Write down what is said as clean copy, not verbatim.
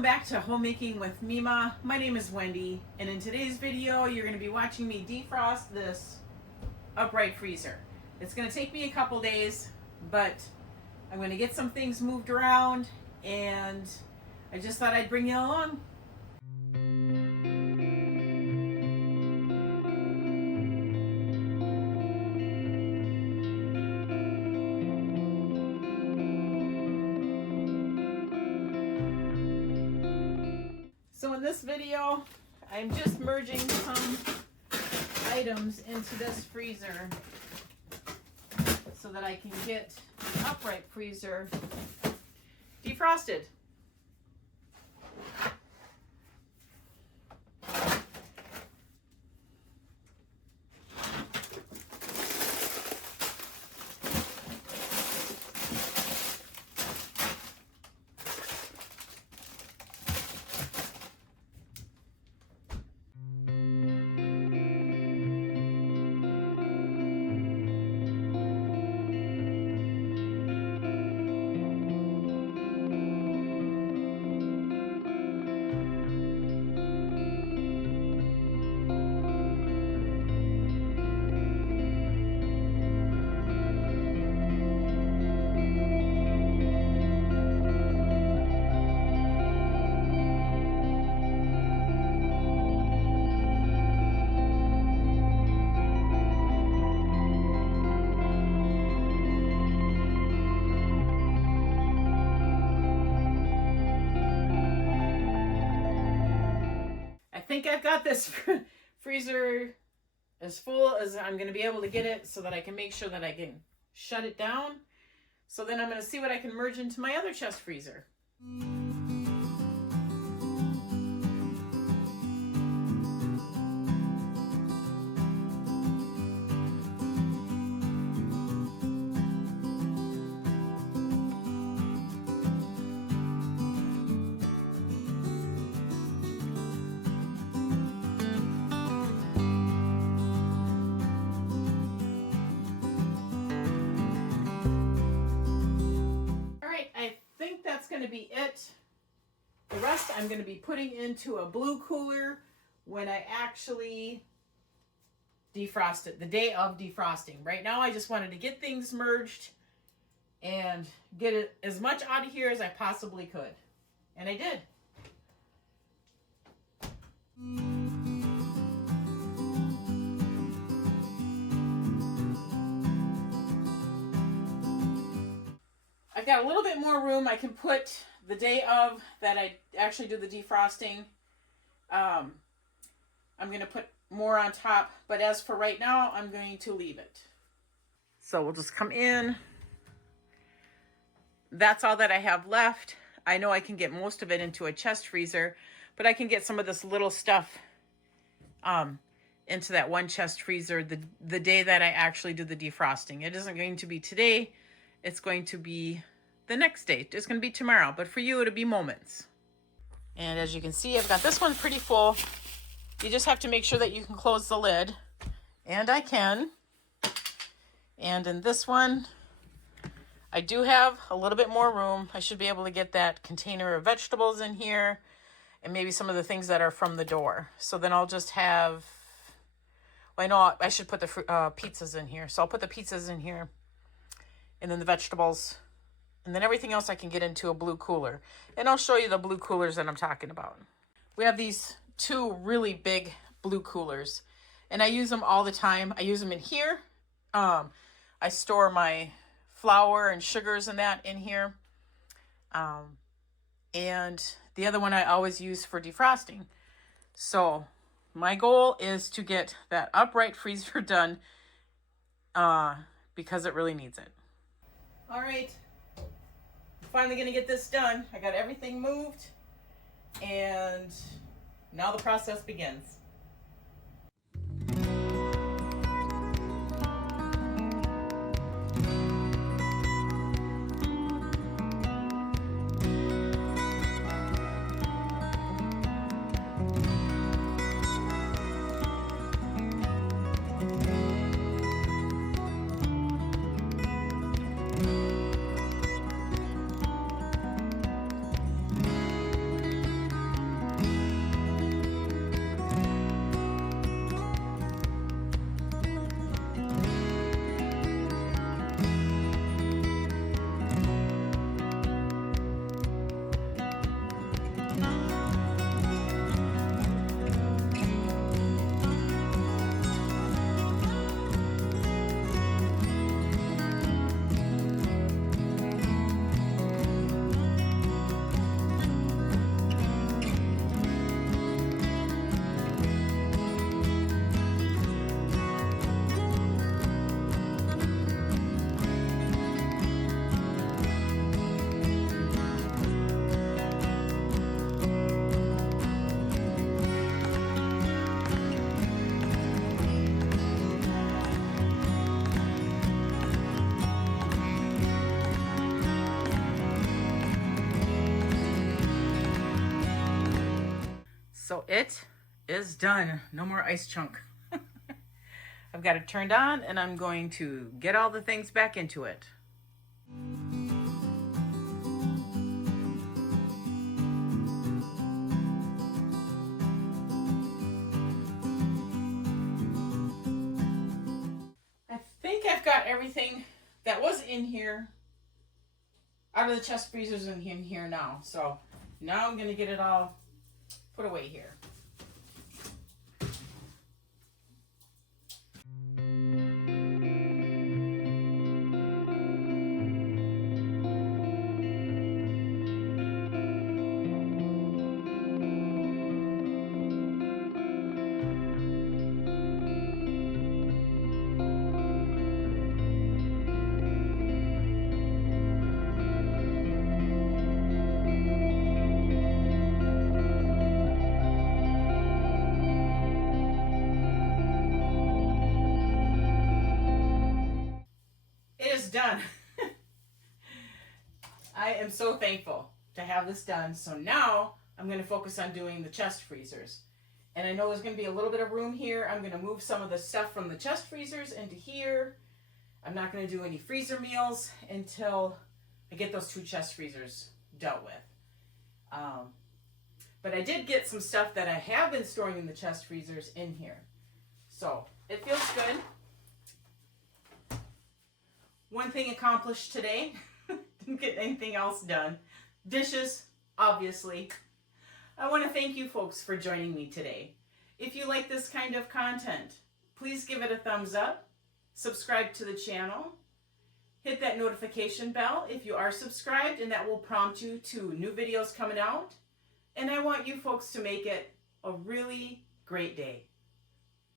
Welcome back to Homemaking with Mima. My name is Wendy, and in today's video you're going to be watching me defrost this upright freezer. It's going to take me a couple days, but I'm going to get some things moved around, and I just thought I'd bring you along. So in this video, I'm just merging some items into this freezer so that I can get the upright freezer defrosted. I think I've got this freezer as full as I'm going to be able to get it so that I can make sure that I can shut it down. So then I'm going to see what I can merge into my other chest freezer. Going to be it. The rest I'm going to be putting into a blue cooler when I actually defrost it, the day of defrosting. Right now I just wanted to get things merged and get it as much out of here as I possibly could, and I did. I've got a little bit more room. I can put the day of that I actually do the defrosting. I'm going to put more on top, but as for right now, I'm going to leave it. So we'll just come in. That's all that I have left. I know I can get most of it into a chest freezer, but I can get some of this little stuff into that one chest freezer the day that I actually do the defrosting. It isn't going to be today. It's going to be the next day. It's going to be tomorrow, but for you, it'll be moments. And as you can see, I've got this one pretty full. You just have to make sure that you can close the lid, and I can. And in this one, I do have a little bit more room. I should be able to get that container of vegetables in here and maybe some of the things that are from the door. So then I'll just have, well, I know I should put the pizzas in here. So I'll put the pizzas in here, and then the vegetables, and then everything else I can get into a blue cooler. And I'll show you the blue coolers that I'm talking about. We have these two really big blue coolers, and I use them all the time. I use them in here. I store my flour and sugars and that in here. And the other one I always use for defrosting. So my goal is to get that upright freezer done because it really needs it. All right, finally gonna get this done. I got everything moved, and now the process begins. So it is done. No more ice chunk. I've got it turned on and I'm going to get all the things back into it. I think I've got everything that was in here out of the chest freezers in here now. So now I'm going to get it all put away here. Done. I am so thankful to have this done. So now I'm going to focus on doing the chest freezers. And I know there's going to be a little bit of room here. I'm going to move some of the stuff from the chest freezers into here. I'm not going to do any freezer meals until I get those 2 chest freezers dealt with. But I did get some stuff that I have been storing in the chest freezers in here. So it feels good. One thing accomplished today. Didn't get anything else done. Dishes, obviously. I want to thank you folks for joining me today. If you like this kind of content, please give it a thumbs up. Subscribe to the channel. Hit that notification bell if you are subscribed, and that will prompt you to new videos coming out. And I want you folks to make it a really great day.